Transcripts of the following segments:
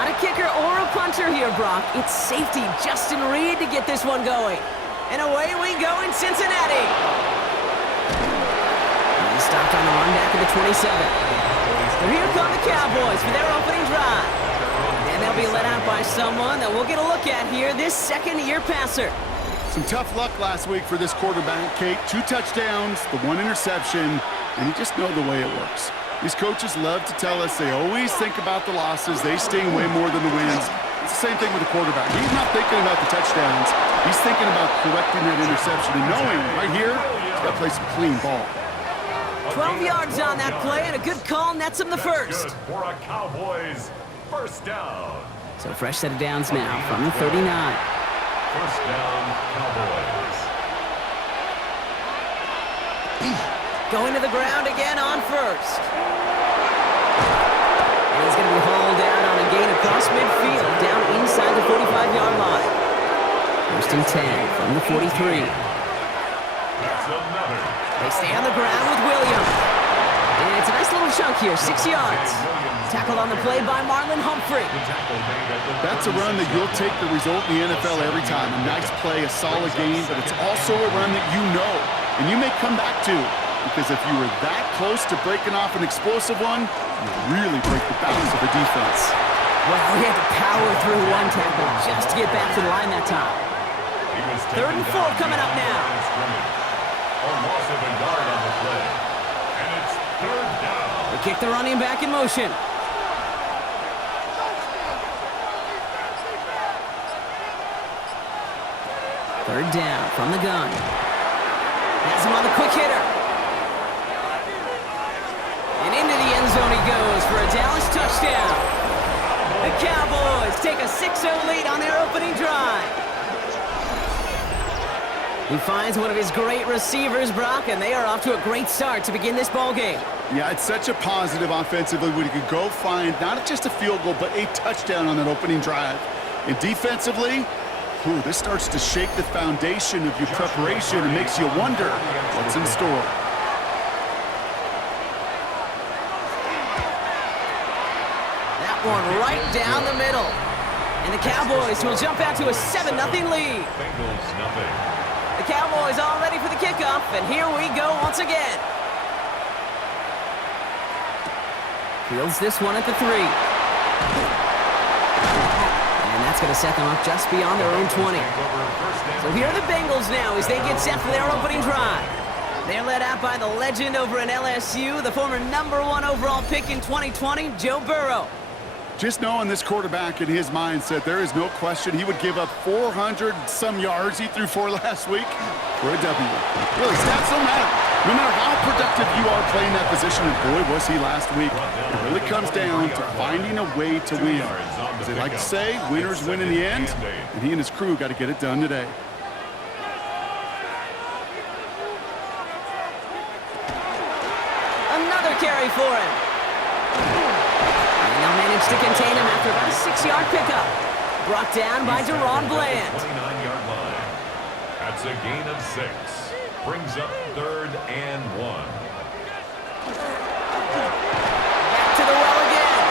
Not a kicker or a punter here, Brock. It's safety Justin Reed to get this one going. And away we go in Cincinnati. He's stopped on the run back at the 27. So here come the Cowboys for their opening drive. And they'll be led out by someone that we'll get a look at here, this second-year passer. Some tough luck last week for this quarterback, Kate. 2 touchdowns, the 1 interception, and you just know the way it works. These coaches love to tell us they always think about the losses. They sting way more than the wins. It's the same thing with the quarterback. He's not thinking about the touchdowns. He's thinking about correcting that interception and knowing right here he's got to play some clean ball. 12 yards on that play, and a good call nets him the first. For a Cowboys first down. So fresh set of downs now from the 39. First down, Cowboys. Going to the ground again on first. And he's going to be hauled down on a gain across midfield, down inside the 45-yard line. First and 10 from the 43. That's another. They stay on the ground with Williams. And it's a nice little chunk here, 6 yards. Tackled on the play by Marlon Humphrey. That's a run that you'll take the result in the NFL every time. A nice play, a solid game, but it's also a run that you know and you may come back to. Because if you were that close to breaking off an explosive one, you really break the balance of the defense. Well, he had to power through one tackle just to get back to the line that time. 3rd and 4 coming up now. A loss of a yard on the play. And it's 3rd down. They kick the running back in motion. Third down from the gun. Has him on the quick hitter. And into the end zone he goes for a Dallas touchdown. The Cowboys take a 6-0 lead on their opening drive. He finds one of his great receivers, Brock, and they are off to a great start to begin this ball game. Yeah, it's such a positive offensively when you could go find not just a field goal, but a touchdown on that opening drive. And defensively, this starts to shake the foundation of your preparation and makes you wonder what's in store. That one right down the middle. And the Cowboys will jump out to a 7-0 lead. Bengals nothing. The Cowboys all ready for the kickoff, and here we go once again. Fields this one at the 3. And that's going to set them up just beyond their own 20. So here are the Bengals now as they get set for their opening drive. They're led out by the legend over in LSU, the former #1 overall pick in 2020, Joe Burrow. Just knowing this quarterback in his mindset, there is no question he would give up 400-some yards. He threw 4 last week for a W. Really, stats don't matter. No matter how productive you are playing that position, and boy, was he last week, it really comes down to finding a way to win. As they like to say, winners win in the end, and he and his crew got to get it done today. Another carry for him. They'll manage to contain him after about a 6-yard pickup. Brought down by Deron Bland. 29-yard line. That's a gain of 6. Brings up 3rd and 1. Back to the well again.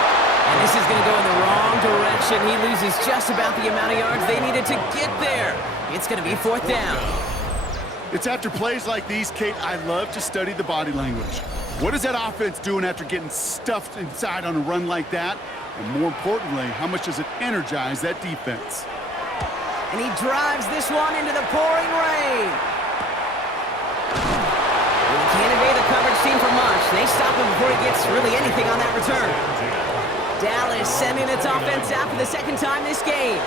And this is going to go in the wrong direction. He loses just about the amount of yards they needed to get there. It's going to be 4th down. It's after plays like these, Kate, I love to study the body language. What is that offense doing after getting stuffed inside on a run like that? And more importantly, how much does it energize that defense? And he drives this one into the pouring rain. He can't evade the coverage team for much. They stop him before he gets really anything on that return. Dallas sending its offense out for the 2nd time this game.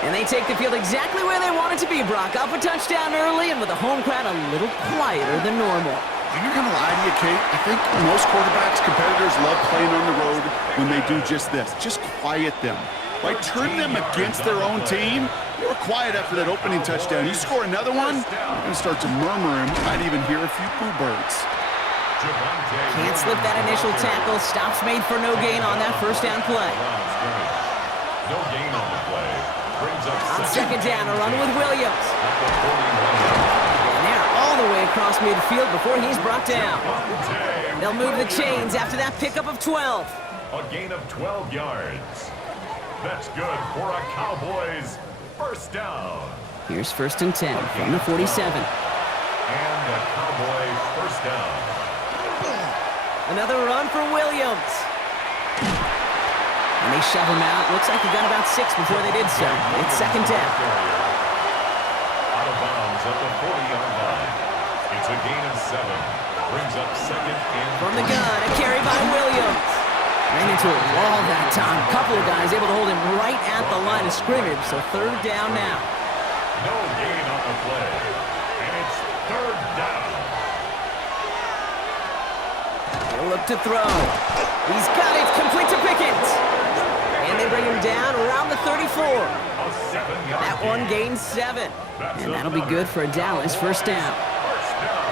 And they take the field exactly where they want it to be, Brock. Up a touchdown early and with the home crowd a little quieter than normal. I'm not going to lie to you, Kate. I think most quarterbacks, competitors love playing on the road when they do just this. Just quiet them. By turning them against their own team, they were quiet after that opening touchdown. You score another one, you're going to start to murmur and we might even hear a few boo birds. Can't slip that initial tackle. Stops made for no gain on that 1st down play. No gain on the play. Brings up on 2nd down, a run with Williams. And they're all the way across midfield before he's brought down. They'll move the chains after that pickup of 12. A gain of 12 yards. That's good for a Cowboys first down. Here's 1st and 10 from the 47. And a Cowboy first down. Another run for Williams. And they shove him out. Looks like he got about 6 before they did so. It's 2nd down. Out of bounds at the 40-yard line. It's a gain of 7. Brings up 2nd and From the gun, a carry by Williams. Ran into a wall that time. A couple of guys able to hold him right at the line of scrimmage. So 3rd down now. no gain on the play. And it's 3rd down. He'll look to throw. He's got it. Complete to Pickens. And they bring him down around the 34. A 7-yard That one gains 7. And that'll be good for a Dallas first down. First down.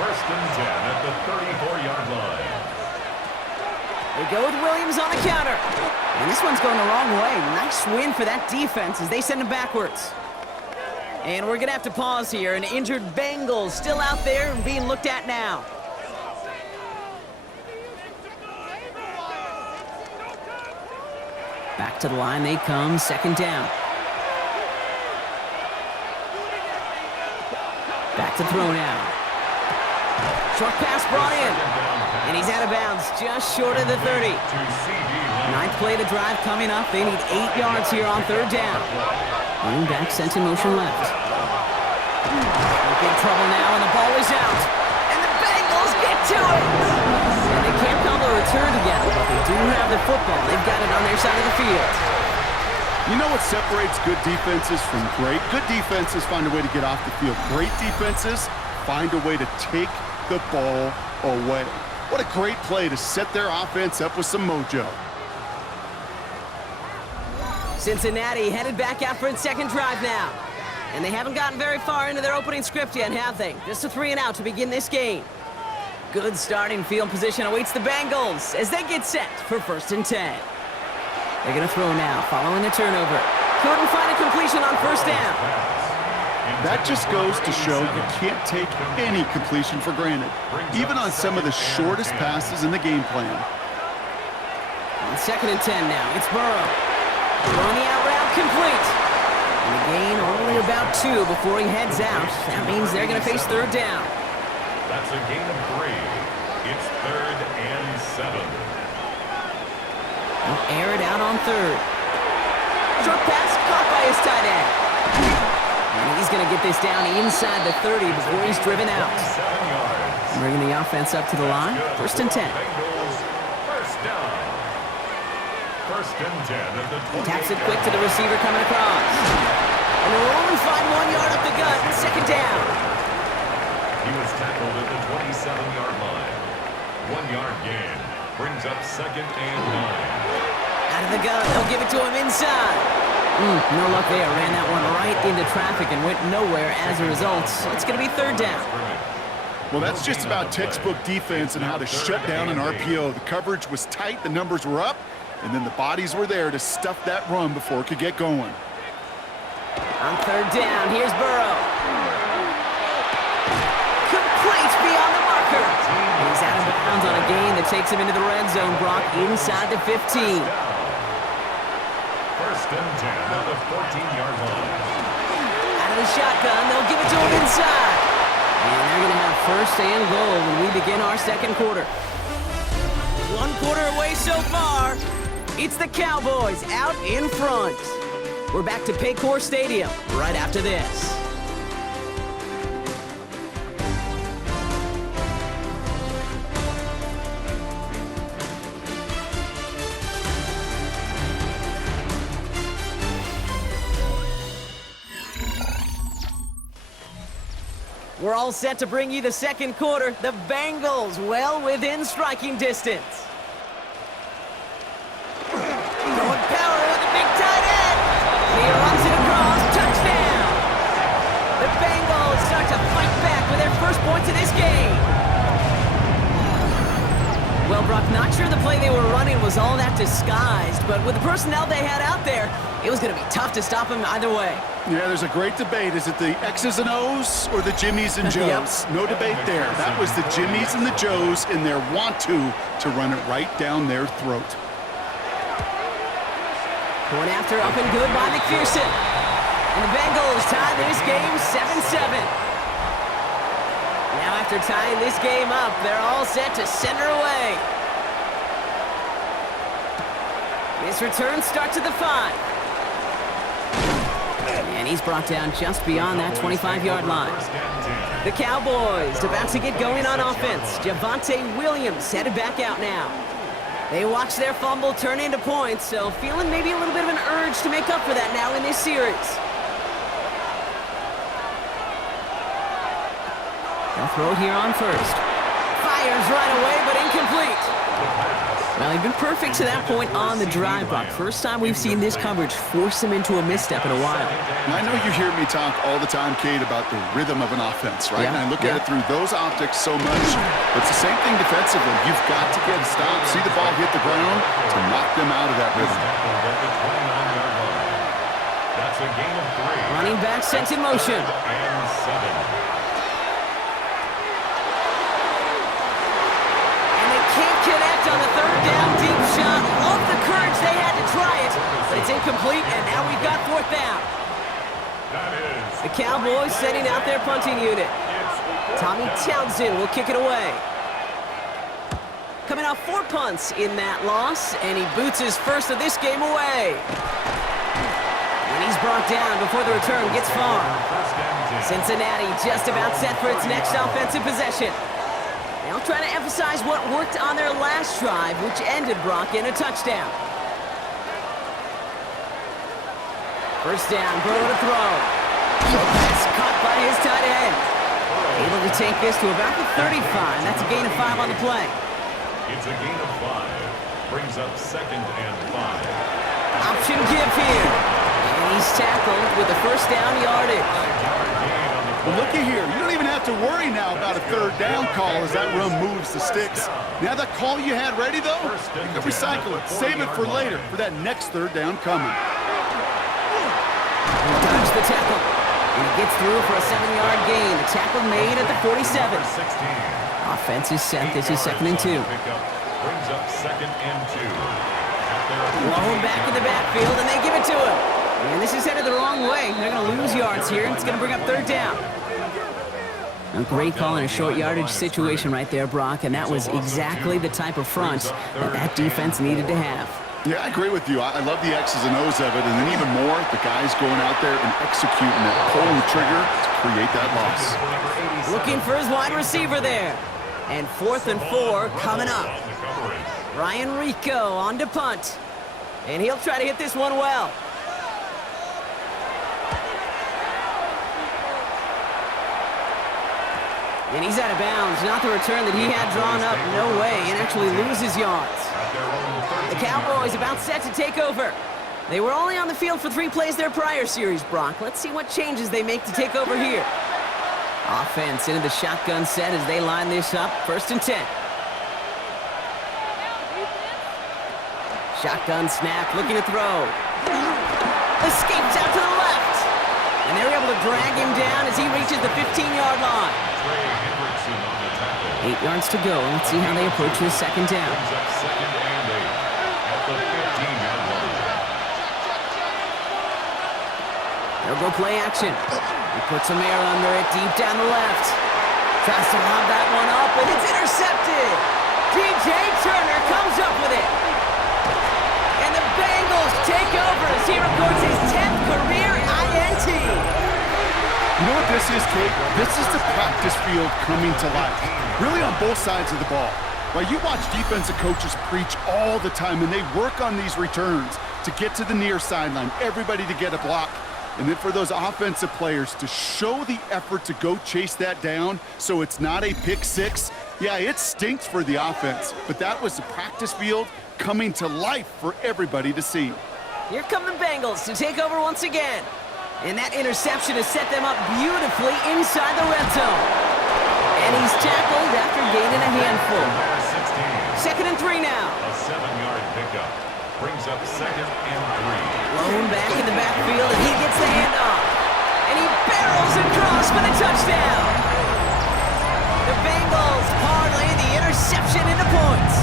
1st and 10 at the 34-yard line. They go with Williams on the counter. And this one's going the wrong way. Nice win for that defense as they send him backwards. And we're going to have to pause here. An injured Bengals still out there and being looked at now. Back to the line they come, 2nd down. Back to throw now. Short pass brought in. And he's out of bounds, just short of the 30. 9th play of the drive coming up. They need 8 yards here on 3rd down. Running back sent in motion left. In big trouble now, and the ball is out. And the Bengals get to it. And they can't call the return together, but they do have the football. They've got it on their side of the field. You know what separates good defenses from great? Good defenses find a way to get off the field. Great defenses find a way to take the ball away. What a great play to set their offense up with some mojo. Cincinnati headed back out for its 2nd drive now. And they haven't gotten very far into their opening script yet, have they? Just a 3 and out to begin this game. Good starting field position awaits the Bengals as they get set for 1st and 10. They're going to throw now, following the turnover. Couldn't find a completion on 1st down. That just goes to show you can't take any completion for granted, even on some of the shortest passes in the game plan. On 2nd and 10 now, it's Burrow. Throwing the out route complete. And the gain only about 2 before he heads out. That means they're going to face 3rd down. That's a gain of 3. It's 3rd and 7. He'll air it out on 3rd. Short pass caught by his tight end. And he's going to get this down inside the 30 before he's driven out. 7 yards. Bringing the offense up to the line. 1st and 10. Bengals first down. 1st and 10 at the 20. Taps it quick to the receiver coming across. And they'll only find 1 yard up the gut. 2nd down. He was tackled at the 27-yard line. 1 yard gain. Brings up 2nd and 9. Out of the gun. They'll give it to him inside. No luck there. Ran that one right into traffic and went nowhere as a result. It's going to be 3rd down. Well, that's just about textbook defense and how to shut down an RPO. The coverage was tight, the numbers were up, and then the bodies were there to stuff that run before it could get going. On 3rd down, here's Burrow. Complete beyond the marker. And he's out of bounds on a gain that takes him into the red zone. Brock inside the 15. 1st and 10 at the 14-yard line. Out of the shotgun, they'll give it to him inside. And they're going to have 1st and goal when we begin our 2nd quarter. 1 quarter away so far. It's the Cowboys out in front. We're back to Paycor Stadium right after this. We're all set to bring you the 2nd quarter. The Bengals well within striking distance. Going power with the big tight end. He runs it across. Touchdown. The Bengals start to fight back with their 1st points of this game. Well, Brock, not sure the play they were running was all that disguised, but with the personnel they had out there, it was going to be tough to stop him either way. Yeah, there's a great debate. Is it the X's and O's or the Jimmies and Joes? No debate there. That was the Jimmies and the Joes in their want to run it right down their throat. Going after up and good by McPherson. And the Bengals tie this game 7-7. Now after tying this game up, they're all set to send her away. This return starts at the 5. And he's brought down just beyond that 25-yard line. The Cowboys about to get going on offense. Javonte Williams headed back out now. They watch their fumble turn into points, so feeling maybe a little bit of an urge to make up for that now in this series. They'll throw it here on first. Fires right away, but incomplete. Well, they've been perfect to that point on the drive, Brock. First time we've seen this coverage force them into a misstep in a while. I know you hear me talk all the time, Kate, about the rhythm of an offense, right? Yeah, and I look at it through those optics so much. But it's the same thing defensively. You've got to get a stop, see the ball hit the ground to knock them out of that rhythm. That's a gain of 3. Running back sent in motion. And 7. Connect on the third down deep shot. Love the courage they had to try it, but it's incomplete, and now we've got 4th down. The Cowboys sending out their punting unit. Tommy Townsend will kick it away. Coming off 4 punts in that loss, and he boots his first of this game away. And he's brought down before the return gets far. Cincinnati just about set for its next offensive possession. They'll try to emphasize what worked on their last drive, which ended, Brock, in a touchdown. First down, Burrow to throw. Pass caught by his tight end. Able to take this to about the 35. That's a gain of 5 on the play. It's a gain of 5. Brings up 2nd and 5. Option give here. And he's tackled with a first down yardage. Well, looky here. You don't even have to worry now about a 3rd down call as that run moves the sticks. Now that call you had ready, though, you can recycle it. Save it for later, for that next 3rd down coming. He dodged the tackle. And he gets through for a 7-yard gain. The tackle made at the 47. Offense is set. This is 2nd and 2. Brings up 2nd and 2. Blown back in the backfield, and they give it to him. And this is headed the wrong way. They're going to lose yards here. It's going to bring up 3rd down. A great call in a short yardage situation right there, Brock, and that was exactly the type of front that defense needed to have. Yeah, I agree with you. I love the X's and O's of it, and then even more, the guys going out there and executing it, pulling the trigger to create that loss. Looking for his wide receiver there. And 4th and 4 coming up. Ryan Rico on to punt. And he'll try to hit this one well. And he's out of bounds. Not the return that he had drawn up. No way. And actually loses yards. The Cowboys about set to take over. They were only on the field for 3 plays their prior series, Brock. Let's see what changes they make to take over here. Offense into the shotgun set as they line this up. 1st and 10. Shotgun snap, looking to throw. Escapes out to the left. And they're able to drag him down as he reaches the 15-yard line. 8 yards to go. Let's see how they approach this 2nd down. They'll go play action. He puts some air under it, deep down the left. Tries to lob that one up, and it's intercepted. DJ Turner comes up with it. And the Bengals take over as he records his 10th career INT. You know what this is, Kate? This is the practice field coming to life. Really on both sides of the ball. Right, you watch defensive coaches preach all the time, and they work on these returns to get to the near sideline, everybody to get a block. And then for those offensive players to show the effort to go chase that down so it's not a pick 6. Yeah, it stinks for the offense, but that was the practice field coming to life for everybody to see. Here come the Bengals to take over once again. And that interception has set them up beautifully inside the red zone. And he's tackled after gaining a handful. 2nd and 3 now. A 7-yard pickup. Brings up 2nd and 3. Blown back in the backfield, and he gets the handoff. And he barrels across for the touchdown. The Bengals parlay the interception into points.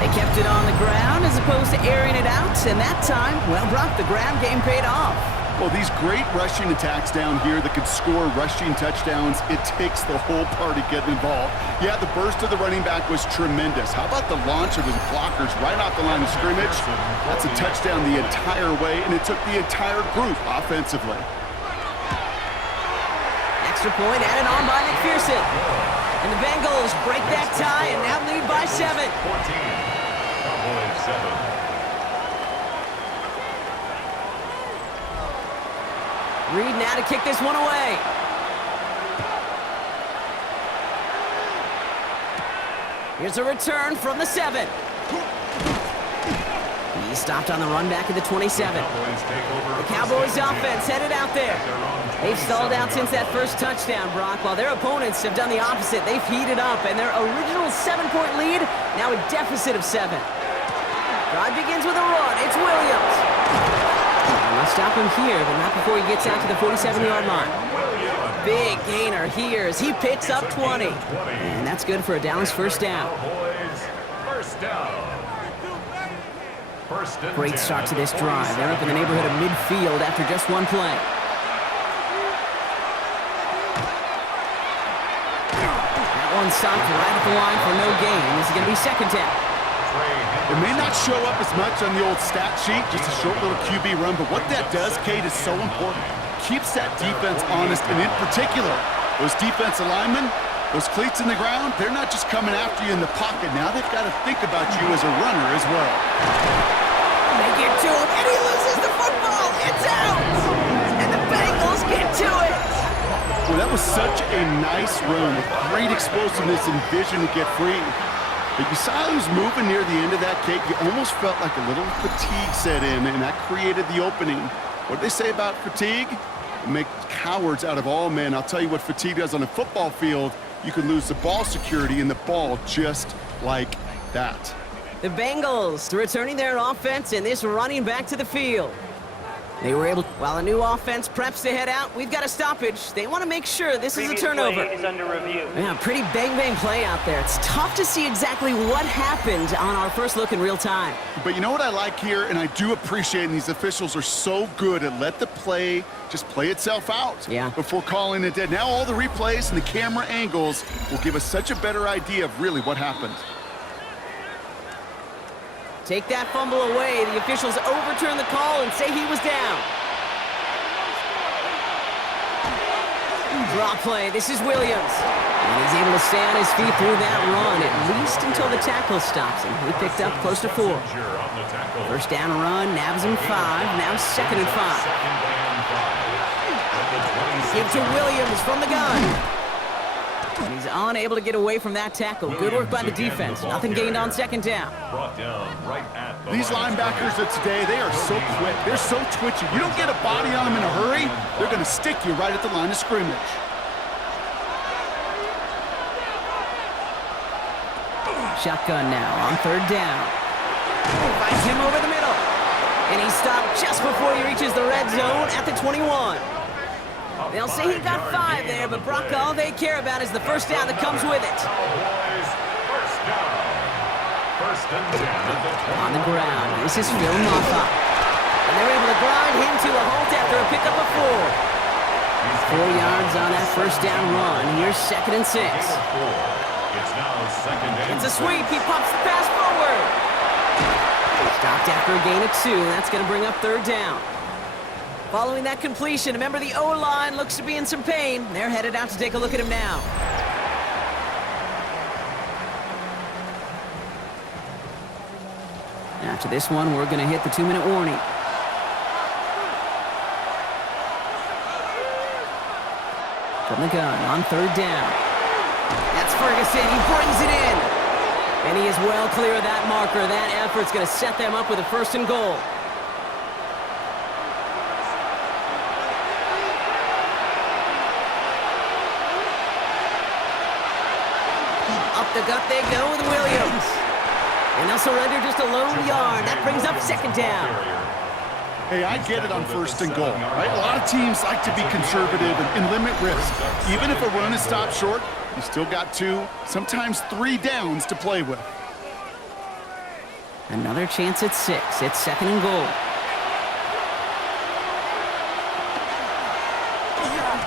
They kept Kept it on the ground as opposed to airing it out, and that time, well, Brock, the ground game paid off. Well, these great rushing attacks down here that can score rushing touchdowns, it takes the whole party getting involved. Yeah, the burst of the running back was tremendous. How about the launch of his blockers right off the line of scrimmage? That's a touchdown the entire way, and it took the entire group offensively. Extra point added on by McPherson. And the Bengals break that tie and now lead by 7. 14. Cowboys 7. Reed now to kick this one away. Here's a return from the 7. He stopped on the run back at the 27. The Cowboys offense headed out there. They've stalled out since that first touchdown, Brock, while their opponents have done the opposite. They've heated up, and their original 7-point lead, now a deficit of 7. Drive begins with a run. It's Williams. They'll stop him here, but not before he gets out to the 47-yard line. Big gainer here as he picks up 20. And that's good for a Dallas first down. Great start to this drive. They're up in the neighborhood of midfield after just one play. That one stopped right at the line for no gain. This is going to be second down. It may not show up as much on the old stat sheet, just a short little QB run, but what that does, Kate, is so important. Keeps that defense honest, and in particular, those defensive linemen, those cleats in the ground, they're not just coming after you in the pocket. Now they've got to think about you as a runner as well. They get to him, and he loses the football. It's out! And the Bengals get to it! Well, that was such a nice run with great explosiveness and vision to get free. But you saw he was moving near the end of that, Kate. You almost felt like a little fatigue set in, and that created the opening. What do they say about fatigue? Make cowards out of all men. I'll tell you what fatigue does on a football field. You can lose the ball security in the ball just like that. The Bengals returning their offense and this running back to the field. They were able, while a new offense preps to head out, we've got a stoppage. They want to make sure this is a turnover. Play is under review. Yeah, pretty bang play out there. It's tough to see exactly what happened on our first look in real time. But you know what I like here, and I do appreciate, and these officials are so good at let the play just play itself out before calling it dead. Now all the replays and the camera angles will give us such a better idea of really what happened. Take that fumble away. The officials overturn the call and say he was down. Draw play. This is Williams. And he's able to stay on his feet through that run, at least until the tackle stops him. He picked up close to 4. First down run, nabs him 5. Now 2nd and 5. Give to Williams from the gun. And he's unable to get away from that tackle. Good work by the defense. Nothing gained on 2nd down. These linebackers of today, they are so quick. They're so twitchy. You don't get a body on them in a hurry, they're going to stick you right at the line of scrimmage. Shotgun now on 3rd down. Finds him over the middle. And he stopped just before he reaches the red zone at the 21. They'll say he got 5 there, but Brock, all they care about is the first down that comes with it. On the ground, this is Phil Moffa. And they're able to grind him to a halt after a pickup of 4. 4 yards on that first down run. Here's 2nd and 6. It's a sweep. He pops the pass forward. Stopped after a gain of 2, and that's going to bring up 3rd down. Following that completion, remember the O-line looks to be in some pain. They're headed out to take a look at him now. After this one, we're going to hit the 2-minute warning. From the gun on 3rd down. That's Ferguson. He brings it in. And he is well clear of that marker. That effort's going to set them up with a 1st and goal. Up the gut they go with Williams. And they'll surrender just a lone yard. That brings up 2nd down. Hey, I get it on 1st and goal, right? A lot of teams like to be conservative and limit risk. Even if a run is stopped short, you still got 2, sometimes 3 downs to play with. Another chance at 6. It's 2nd and goal.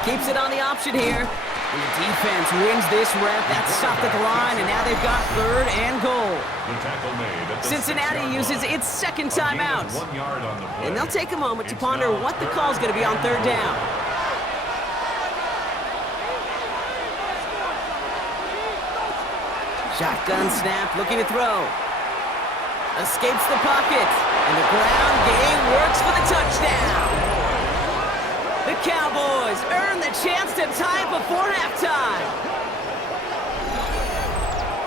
Keeps it on the option here. And the defense wins this rep. That's stopped at the line, and now they've got 3rd and goal. The tackle made at the Cincinnati 6-yard uses line. its second A gain of timeout. 1 yard on the play. And they'll take a moment to It's ponder now what the 3rd call's going to be on 3rd down. Shotgun snap, looking to throw. Escapes the pocket. And the ground game works for the touchdown. The Cowboys earn the chance to tie it before halftime.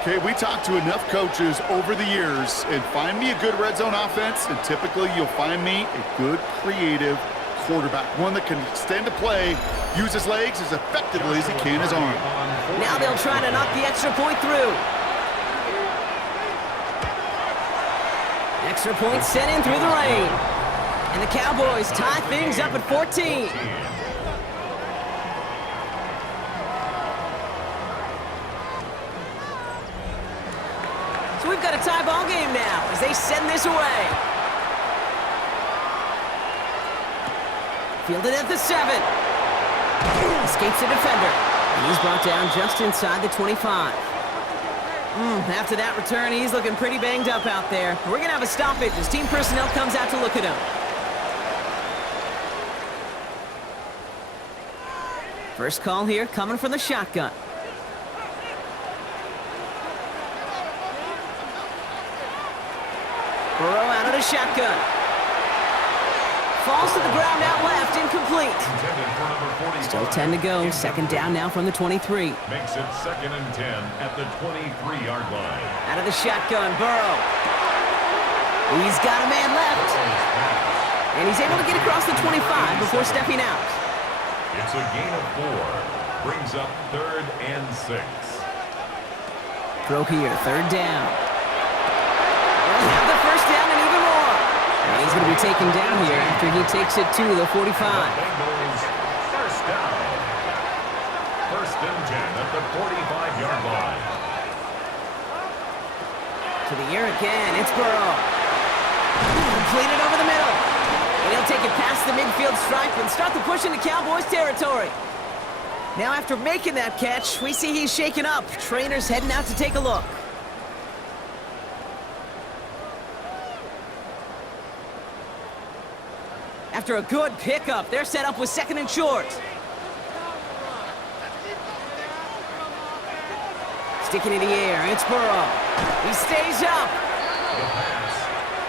Okay, we talked to enough coaches over the years, and find me a good red zone offense, and typically you'll find me a good creative quarterback, one that can extend a play, use his legs as effectively as he can his arm. Now they'll try to knock the extra point through. Extra point sent in through the rain. And the Cowboys tie things up at 14. So we've got a tie ball game now as they send this away. Fielded at the 7. Escapes the defender. And he's brought down just inside the 25. After that return, he's looking pretty banged up out there. We're going to have a stoppage as team personnel comes out to look at him. First call here coming from the shotgun. Burrow out of the shotgun. Falls to the ground out left, incomplete. Intended for number 45. Still 10 to go. 2nd down now from the 23. Makes it 2nd and 10 at the 23-yard line. Out of the shotgun, Burrow. He's got a man left. And he's able to get across the 25 before stepping out. It's a gain of 4. Brings up 3rd and 6. Throw here, 3rd down. They'll have the 1st down and even more. And he's going to be taken down here after he takes it to the 45. Bengals 1st down. 1st and 10 at the 45-yard line. To the air again, it's Burrow. Completed over the middle. And he'll take it past the midfield stripe and start the push into Cowboys territory. Now after making that catch, we see he's shaken up. Trainer's heading out to take a look. After a good pickup, they're set up with 2nd and short. Sticking in the air, it's Burrow. He stays up.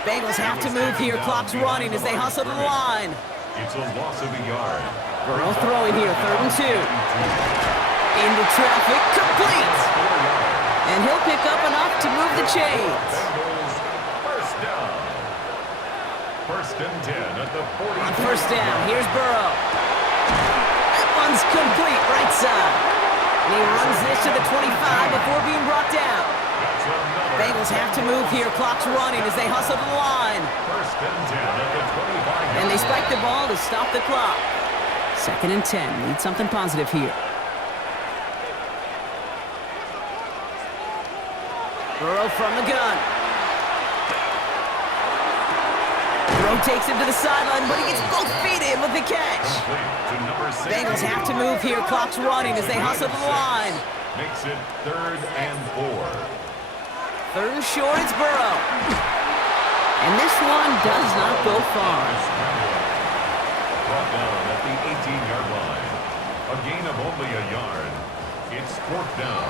Bengals have to move here. Clock's running as they hustle to the line. It's a loss of a yard. Burrow throwing here, 3rd and 2. Into traffic, complete. And he'll pick up enough to move the chains. Bengals 1st down. 1st and 10 at the 40. On 1st down, here's Burrow. That one's complete, right side. And he runs this to the 25 before being brought down. Bengals have to move here. Clock's running as they hustle to the line. 1st and 10 at the 25. And they spike the ball to stop the clock. 2nd and 10. Need something positive here. Burrow from the gun. Burrow takes him to the sideline, but he gets both feet in with the catch. Bengals have to move here. Clock's running as they hustle to the line. Makes it 3rd and 4. 3rd and short, it's Burrow. And this one does not go far. Brought down at the 18-yard line. A gain of only a yard. It's 4th down.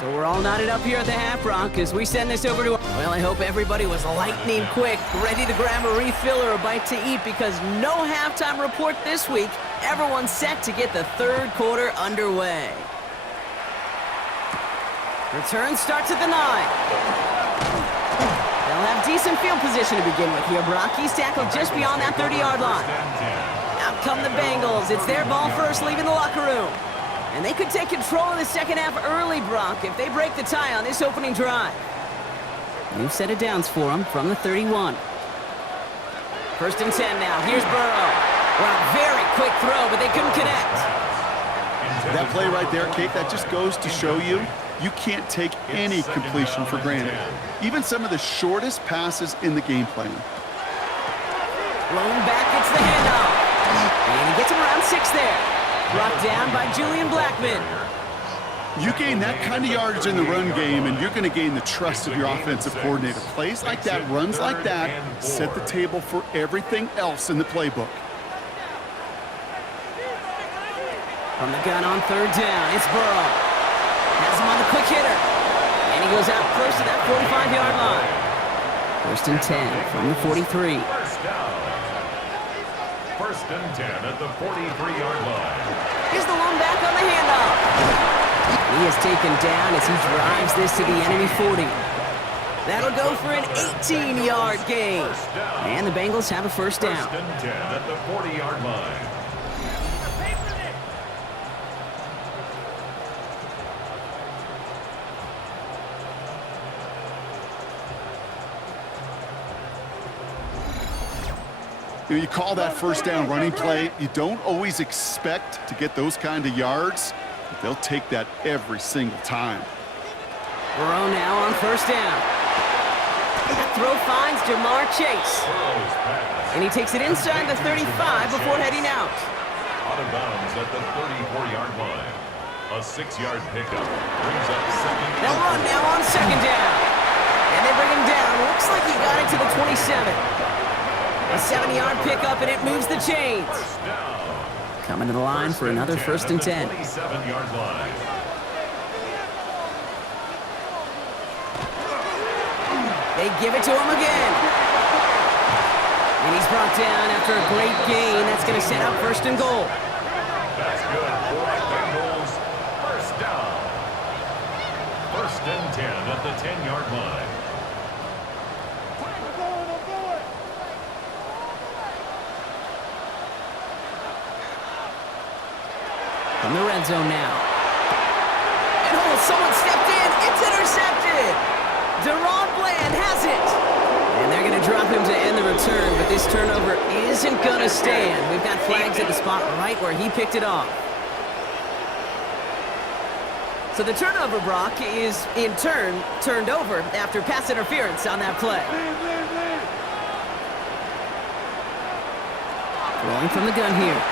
So we're all knotted up here at the half, Brock, as we send this over to... Well, I hope everybody was lightning quick, ready to grab a refill or a bite to eat, because no halftime report this week. Everyone's set to get the 3rd quarter underway. Return starts at the 9. They'll have decent field position to begin with here, Brock. He's tackled just beyond that 30-yard line. Out come the Bengals. It's their ball first, leaving the locker room. And they could take control of the 2nd half early, Brock, if they break the tie on this opening drive. New set of downs for them from the 31. 1st and 10 now. Here's Burrow. Wow, very quick throw, but they couldn't connect. That play right there, Kate, that just goes to show you, you can't take any completion for granted. Even some of the shortest passes in the game plan. Blown back, gets the handoff. And he gets him around 6 there. Brought down by Julian Blackman. You gain that kind of yardage in the run game, and you're going to gain the trust of your offensive coordinator. Plays like that, runs like that, set the table for everything else in the playbook. From the gun on 3rd down, it's Burrow. Has him on the quick hitter. And he goes out close to that 45-yard line. 1st and 10 from the 43. First down. 1st and 10 at the 43-yard line. Here's the one back on the handoff. He is taken down as he drives this to the enemy 40. That'll go for an 18-yard gain. And the Bengals have a 1st down. 1st and 10 at the 40-yard line. You call that 1st down running play. You don't always expect to get those kind of yards, but they'll take that every single time. Burrow now on 1st down. That throw finds Jamar Chase. And he takes it inside the 35 before heading out. Out of bounds at the 34-yard line. A 6-yard pickup brings up 2nd. They'll run now on 2nd down. And they bring him down. Looks like he got it to the 27. A 7-yard pickup, and it moves the chains. Coming to the line for another 1st and 10. 27-yard line. They give it to him again. And he's brought down after a great gain. That's going to set up 1st and goal. That's good for the Bengals. 1st down. 1st and 10 at the 10-yard line. From the red zone now. And oh, someone stepped in. It's intercepted. Deron Bland has it. And they're going to drop him to end the return, but this turnover isn't going to stand. We've got flags at the spot right where he picked it off. So the turnover, Brock, is in turn turned over after pass interference on that play. Rolling from the gun here.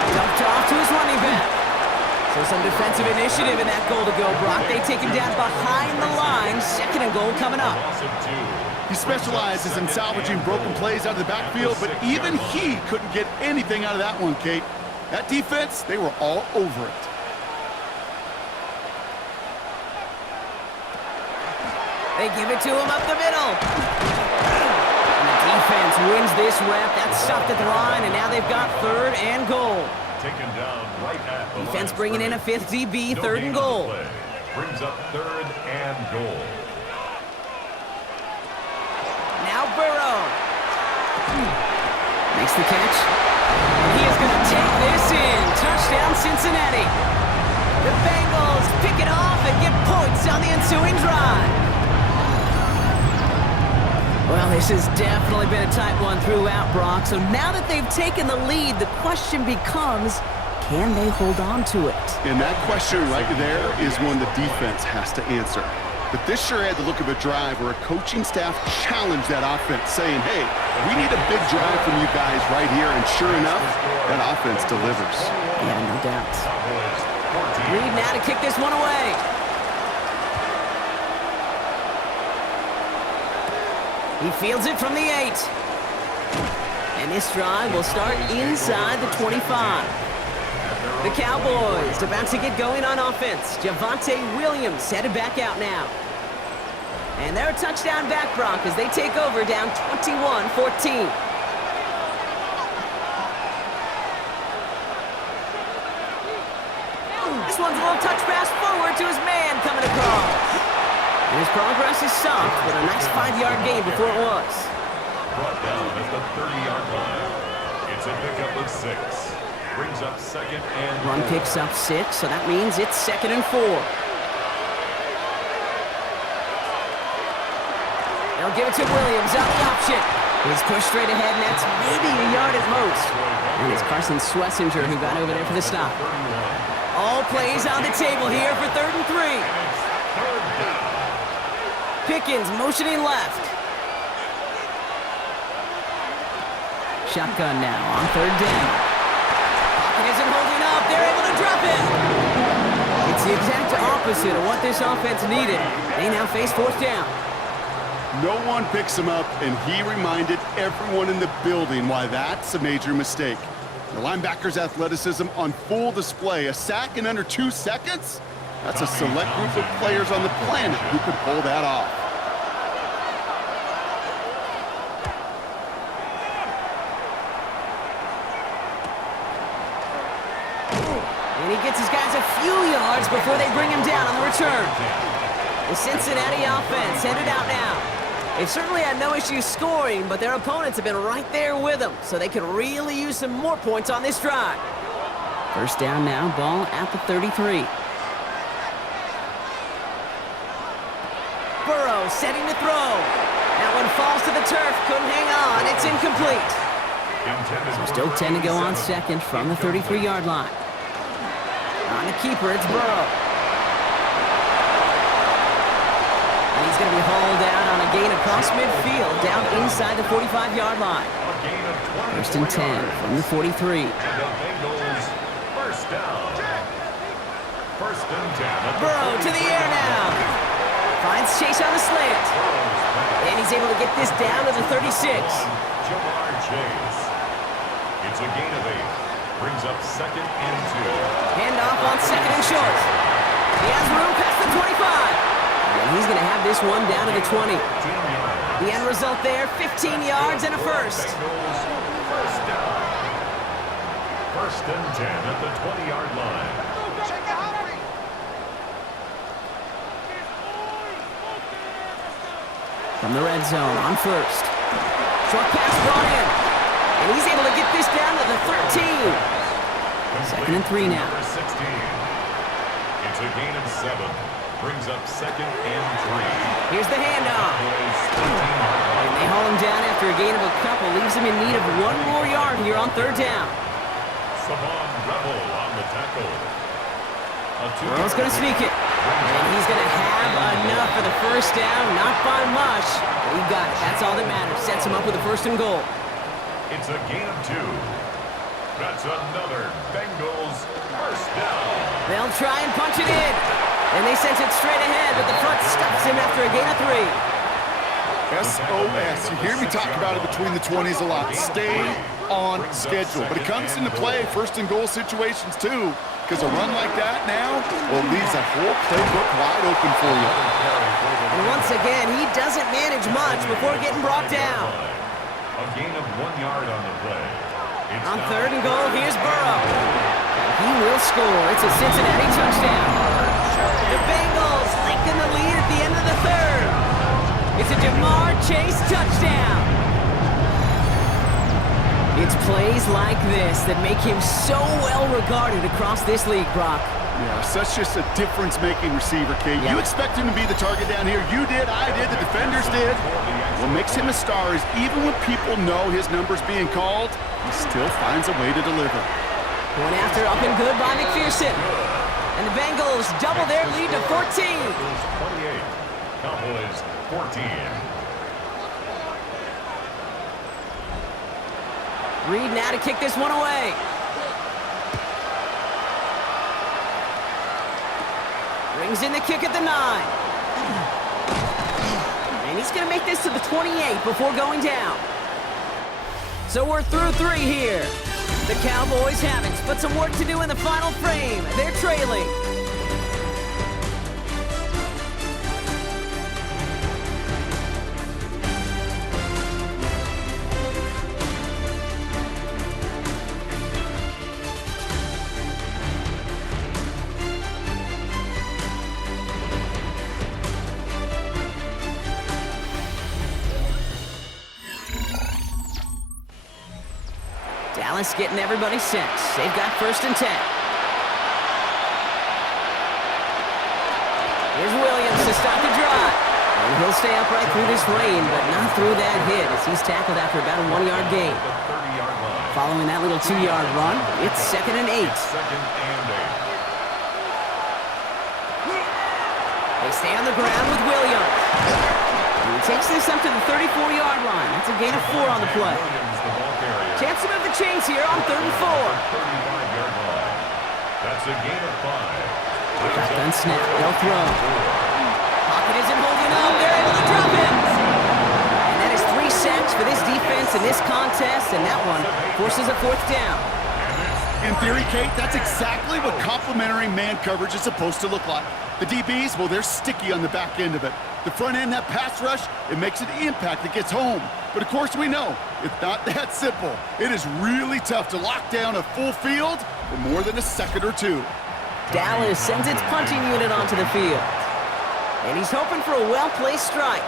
Dumped off to his running back. So some defensive initiative in that goal to go, Brock. They take him down behind the line. 2nd and goal coming up. He specializes in salvaging broken plays out of the backfield, but even he couldn't get anything out of that one, Kate. That defense, they were all over it. They give it to him up the middle. Defense wins this rep. That's stopped at the line, and now they've got 3rd and goal. Taken down right at the Defense line bringing in a 5th DB, 3rd and goal. Brings up 3rd and goal. Now Burrow. Makes the catch. He is going to take this in. Touchdown, Cincinnati. The Bengals pick it off and get points on the ensuing drive. Well, this has definitely been a tight one throughout, Brock. So now that they've taken the lead, the question becomes, can they hold on to it? And that question right there is one the defense has to answer. But this sure had the look of a drive where a coaching staff challenged that offense, saying, hey, we need a big drive from you guys right here. And sure enough, that offense delivers. Yeah, no doubt. Reed now to kick this one away. He fields it from the 8. And this drive will start inside the 25. The Cowboys about to get going on offense. Javonte Williams headed back out now. And they're a touchdown back, Brock, as they take over down 21-14. This one's a little touch pass forward to his man coming across. And his progress is soft, but a nice 5-yard gain before it was. Brought down at the 30-yard line. It's a pickup of 6. Brings up 2nd and Run 4. picks up 6, so that means it's 2nd and 4. They'll give it to Williams on the option. He's pushed straight ahead, and that's maybe a yard at most. And it's Carson Swessinger who got over there for the stop. All plays on the table here for 3rd and 3. Pickens motioning left. Shotgun now on 3rd down. Pocket isn't holding up. They're able to drop it. It's the exact opposite of what this offense needed. They now face 4th down. No one picks him up, and he reminded everyone in the building why that's a major mistake. The linebacker's athleticism on full display. A sack in under 2 seconds? That's a select group of players on the planet who could pull that off. And he gets his guys a few yards before they bring him down on the return. The Cincinnati offense headed out now. They've certainly had no issues scoring, but their opponents have been right there with them, so they could really use some more points on this drive. 1st down now, ball at the 33. Burrow setting to throw. That one falls to the turf, couldn't hang on, it's incomplete. So still 10 to go on 2nd from the 33-yard line. On the keeper, it's Burrow. And he's going to be hauled down on a gain across midfield, down inside the 45-yard line. 1st and 10 from the 43. First down. 1st and 10. Burrow to the air now. Finds Chase on the slant. And he's able to get this down to the 36. Jamar Chase. It's a gain of 8. Brings up 2nd and 2. Handoff on 2nd and short. He has room past the 25. And he's going to have this one down to the 20. The end result there, 15 yards and a first. First down. 1st and 10 at the 20-yard line. From the red zone on 1st. Short pass brought in. And he's able to get this down to the 13. 2nd and 3 now. 16. It's a gain of 7. Brings up 2nd and 3. Here's the handoff. And they haul him down after a gain of a couple. Leaves him in need of 1 more yard here on 3rd down. Savon Rebel on the tackle. Burrow's going to sneak it. And he's going to have enough for the 1st down. Not by much. But he got it. That's all that matters. Sets him up with a 1st and goal. It's a gain of 2. That's another Bengals 1st down. They'll try and punch it in. And they sent it straight ahead, but the front stops him after a gain of 3. SOS. You hear me talk about it between the 20s a lot. Stay on schedule. But it comes into play 1st and goal situations too. Because a run like that now, well, leaves a whole playbook wide open for you. And once again, he doesn't manage much before getting brought down. A gain of 1 yard on the play. On 3rd and goal, here's Burrow. He will score. It's a Cincinnati touchdown. The Bengals lengthen the lead at the end of the 3rd. It's a Jamar Chase touchdown. It's plays like this that make him so well regarded across this league, Brock. Yeah, such just a difference-making receiver, Kate. Yeah. You expect him to be the target down here. You did, I did, the defenders did. What makes him a star is even when people know his number's being called, he still finds a way to deliver. Going after up and good by McPherson. And the Bengals double their lead to 14. 28. Cowboys 14. Reed now to kick this one away. Brings in the kick at the 9. And he's going to make this to the 28 before going down. So we're through 3 here. The Cowboys haven't, but some work to do in the final frame. They're trailing. Dallas getting everybody set. They've got 1st and 10. Here's Williams to start the drive. And he'll He'll stay upright through this rain, but not through that hit as he's tackled after about a 1-yard gain. Following that little 2-yard run, it's 2nd and 8. They stay on the ground with Williams. And he takes this up to the 34-yard line. That's a gain of 4 on the play. Chance to move the chains here on 3rd and 4. That's a gain of 5. Shotgun snap. They'll throw. Pocket isn't holding up. They're able to drop him. And that is 3 sacks for this defense in this contest, and that one forces a 4th down. In theory, Kate, that's exactly what complementary man coverage is supposed to look like. The DBs, well, they're sticky on the back end of it. The front end, that pass rush, it makes an impact that gets home. But of course we know, it's not that simple. It is really tough to lock down a full field for more than a second or two. Dallas sends its punting unit onto the field. And he's hoping for a well-placed strike.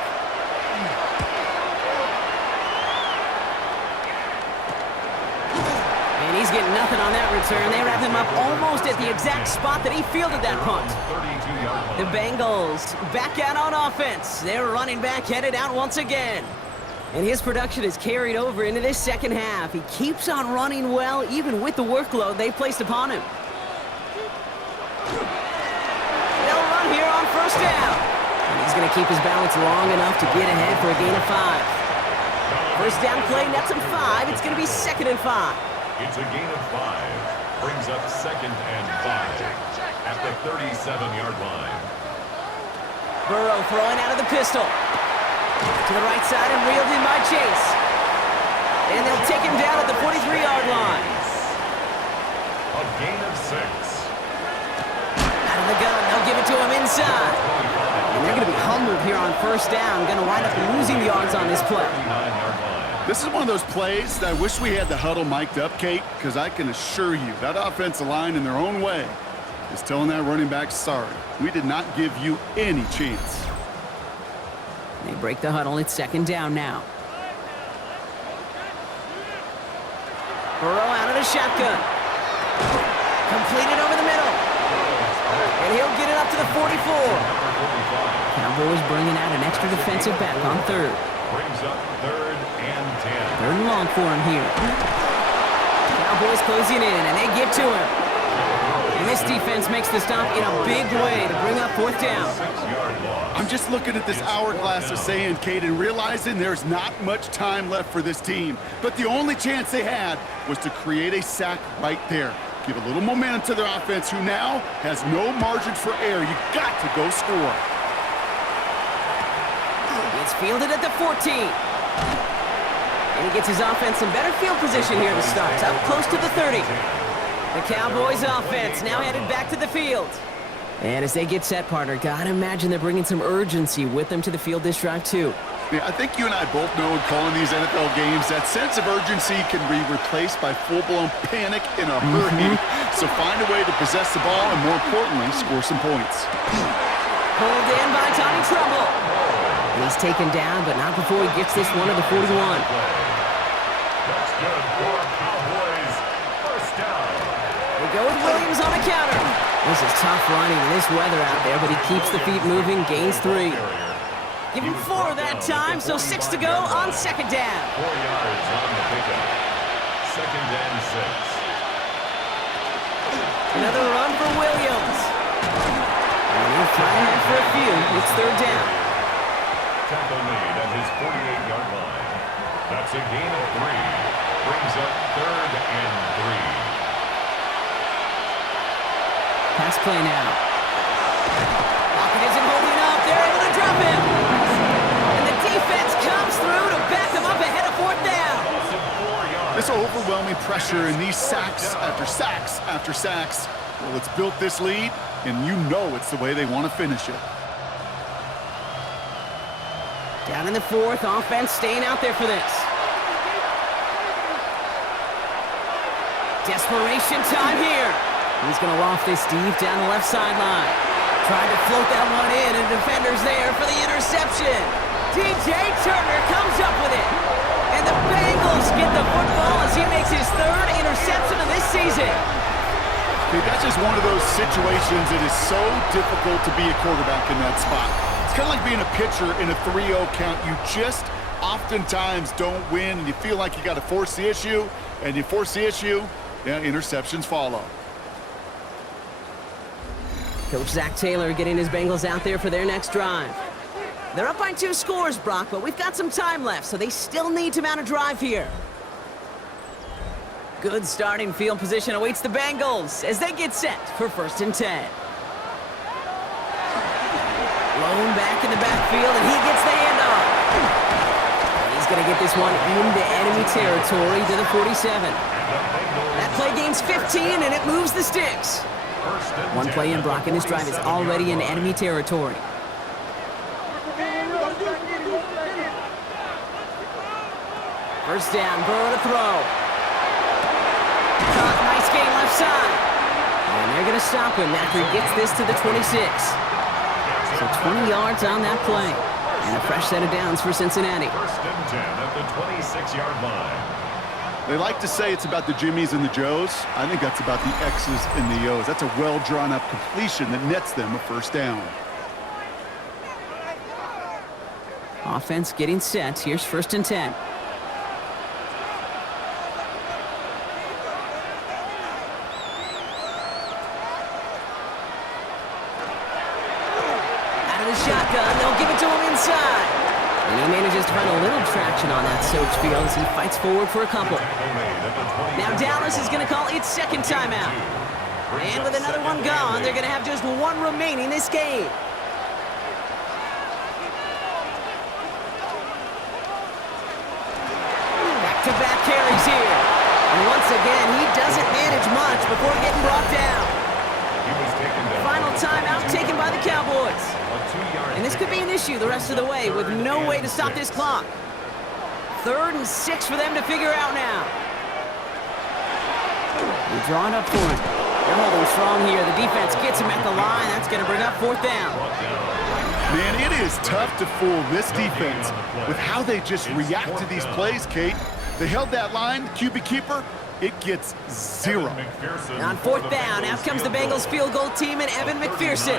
And he's getting nothing on that return. They wrap him up almost at the exact spot that he fielded that punt. The Bengals back out on offense. Their running back headed out once again. And his production is carried over into this second half. He keeps on running well, even with the workload they placed upon him. They'll run here on 1st down. And he's going to keep his balance long enough to get ahead for a gain of 5. 1st down play, nets him 5. It's going to be 2nd and 5. It's a gain of 5. Brings up 2nd and 5 at the 37-yard line. Burrow throwing out of the pistol. To the right side and reeled in by Chase. And they'll take him down at the 43-yard line. A gain of 6. Out of the gun, they'll give it to him inside. And they're going to be humbled here on 1st down. Going to wind up losing yards on this play. This is one of those plays that I wish we had the huddle mic'd up, Kate, because I can assure you that offensive line in their own way is telling that running back, sorry, we did not give you any chance. They break the huddle. It's 2nd down now. Burrow out of the shotgun. Completed over the middle. And he'll get it up to the 44. Cowboys bringing out an extra defensive back on 3rd. Brings up 3rd and 10. 3rd and long for him here. Cowboys closing in, and they get to him. And this defense makes the stop in a big way to bring up 4th down. I'm just looking at this hourglass of sand, Kate, and realizing there's not much time left for this team. But the only chance they had was to create a sack right there. Give a little momentum to their offense, who now has no margin for error. You got to go score. It's fielded at the 14. And he gets his offense in better field position here to start. Up close to the 30. The Cowboys offense now headed back to the field. And as they get set, partner, gotta imagine they're bringing some urgency with them to the field this drive, too. Yeah, I think you and I both know in calling these NFL games, that sense of urgency can be replaced by full-blown panic in a hurry. So find a way to possess the ball and, more importantly, score some points. Pulled in by Tommy Trumbull. And he's taken down, but not before he gets this one to the 41. That's good for Cowboys. 1st down. They go with Williams on the counter. This is tough running in this weather out there, but he keeps the feet moving, gains 3. Give him 4 that time, so 6 to go on 2nd down. 4 yards on the pickup. 2nd and 6. Another run for Williams. And he'll fly ahead for a few. It's 3rd down. Tackle made at his 48-yard line. That's a gain of 3. Brings up 3rd and 3. Pass play now. Pocket isn't holding up. They're able to drop him. And the defense comes through to back them up ahead of 4th down. This overwhelming pressure and these sacks after sacks after sacks, well, it's built this lead, and you know it's the way they want to finish it. Down in the 4th, offense staying out there for this. Desperation time here. He's going to loft this deep down the left sideline. Trying to float that one in, and defender's there for the interception. DJ Turner comes up with it. And the Bengals get the football as he makes his 3rd interception of this season. That's just one of those situations that is so difficult to be a quarterback in that spot. It's kind of like being a pitcher in a 3-0 count. You just oftentimes don't win, and you feel like you got to force the issue, and you force the issue, yeah, interceptions follow. Coach Zach Taylor getting his Bengals out there for their next drive. They're up by 2 scores, Brock, but we've got some time left, so they still need to mount a drive here. Good starting field position awaits the Bengals as they get set for 1st and 10. Blown back in the backfield, and he gets the handoff. He's going to get this one into enemy territory to the 47. That play gains 15, and it moves the sticks. One play in, Brock, and this drive is already in enemy territory. First down, Burrow to throw. Nice gain left side. And they're going to stop him after he gets this to the 26. So 20 yards on that play. And a fresh set of downs for Cincinnati. 1st and 10 at the 26-yard line. They like to say it's about the Jimmies and the Joes. I think that's about the X's and the O's. That's a well-drawn-up completion that nets them a 1st down. Offense getting set. Here's 1st and 10. Out of the shotgun, they'll give it to him inside. And he manages to find a little traction on that search field as he fights forward for a couple. Now Dallas is going to call its 2nd timeout. And with another one gone, they're going to have just 1 remaining this game. Back-to-back carries here. And once again, he doesn't manage much before getting brought down. Final timeout taken by the Cowboys. And this could be an issue the rest of the way with no way to stop this clock. 3rd and 6 for them to figure out now. They're drawing up for him. They're holding strong here. The defense gets him at the line. That's going to bring up 4th down. Man, it is tough to fool this defense with how they just react to these plays, Kate. They held that line, QB keeper. It gets 0. On 4th down, out comes the Bengals field goal team and Evan McPherson.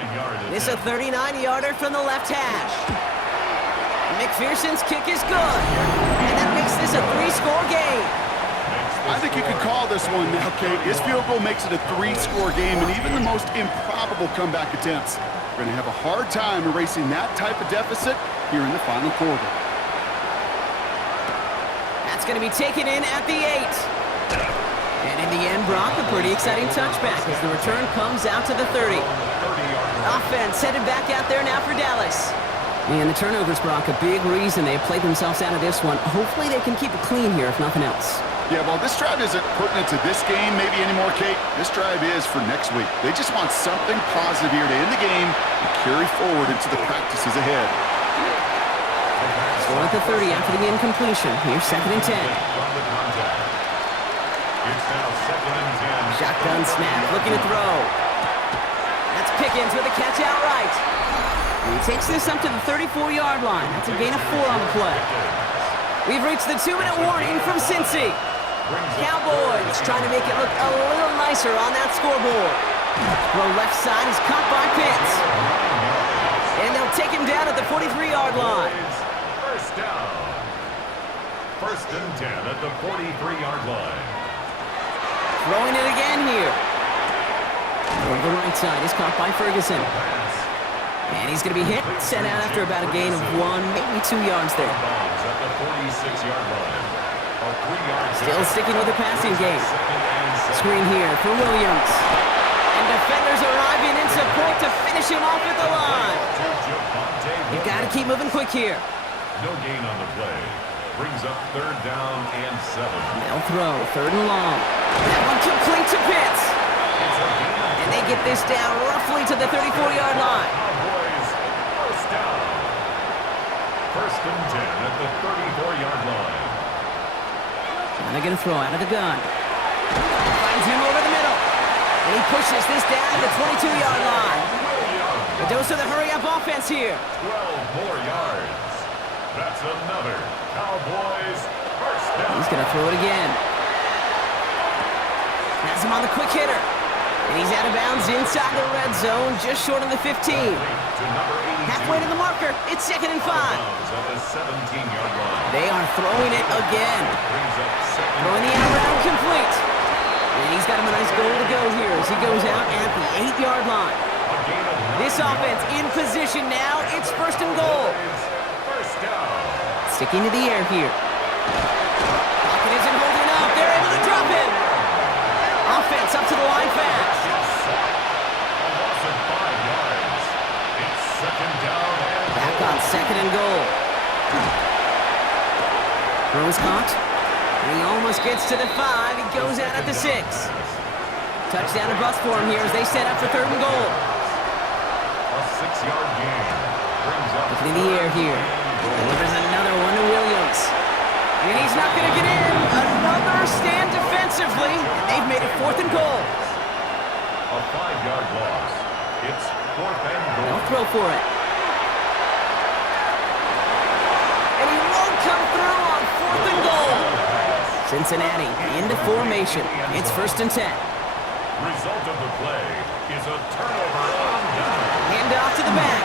This a 39-yarder from the left hash. McPherson's kick is good. And that makes this a 3-score game. I think you could call this one now, Kate. His field goal makes it a 3-score game, and even the most improbable comeback attempts are going to have a hard time erasing that type of deficit here in the final quarter. That's going to be taken in at the 8. And in the end, Brock, a pretty exciting touchback as the return comes out to the 30. Offense headed back out there now for Dallas. And the turnovers, Brock, a big reason they played themselves out of this one. Hopefully they can keep it clean here, if nothing else. Yeah, well, this drive isn't pertinent to this game maybe anymore, Kate. This drive is for next week. They just want something positive here to end the game and carry forward into the practices ahead. Still at the 30 after the incompletion. Here's 2nd and 10. It's now 2nd and 10. Shotgun snap, looking to throw. That's Pickens with a catch outright. And he takes this up to the 34-yard line. That's a gain of 4 on the play. We've reached the 2-minute warning from Cincy. Cowboys trying to make it look a little nicer on that scoreboard. Throw left side is caught by Pitts. And they'll take him down at the 43-yard line. 1st down. 1st and 10 at the 43-yard line. Throwing it again here. Over the right side is caught by Ferguson. And he's going to be hit, sent out after about a gain of 1, maybe 2 yards there. At the 46-yard line. Still sticking with the passing game. Screen here for Williams. And defenders arriving in support to finish him off at the line. You've got to keep moving quick here. No gain on the play. Brings up 3rd down and 7. They'll throw 3rd and long. That one complete to Pitts. And they get this down roughly to the 34-yard line. Cowboys, 1st down. 1st and 10 at the 34-yard line. And they're going to throw out of the gun. Finds him over the middle. And he pushes this down to the 22-yard line. A dose of the hurry-up offense here. 12 more yards. That's another Cowboys 1st down. He's going to throw it again. Has him on the quick hitter. And he's out of bounds inside the red zone, just short of the 15. Halfway to the marker, it's 2nd and 5. They are throwing it again. Throwing the out route complete. And he's got him a nice goal to go here as he goes out at the 8-yard line. This offense in position now. It's 1st and goal. Sticking to the air here. Pocket isn't holding up. They're able to drop him. Offense up to the line fast. Back on 2nd and goal. Throw is caught. And he almost gets to the 5. He goes out at the 6. Touchdown or bust for him here as they set up for 3rd and goal. A 6-yard gain. Looking in the air here. Delivers another one to Williams. And he's not going to get in. Another stand defensively. They've made it 4th and goal. A 5-yard loss. It's 4th and goal. They'll throw for it. And he won't come through on 4th and goal. Cincinnati into formation. It's 1st and 10. Result of the play is a turnover on down. Hand off to the back.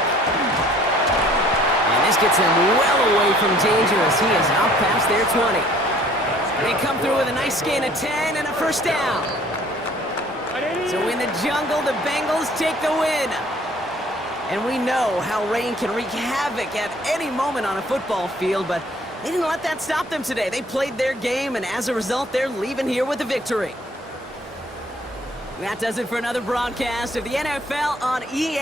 And this gets them well away from danger as he is out past their 20. They come through with a nice gain of 10 and a 1st down. So in the jungle, the Bengals take the win. And we know how rain can wreak havoc at any moment on a football field, but they didn't let that stop them today. They played their game, and as a result, they're leaving here with a victory. That does it for another broadcast of the NFL on EA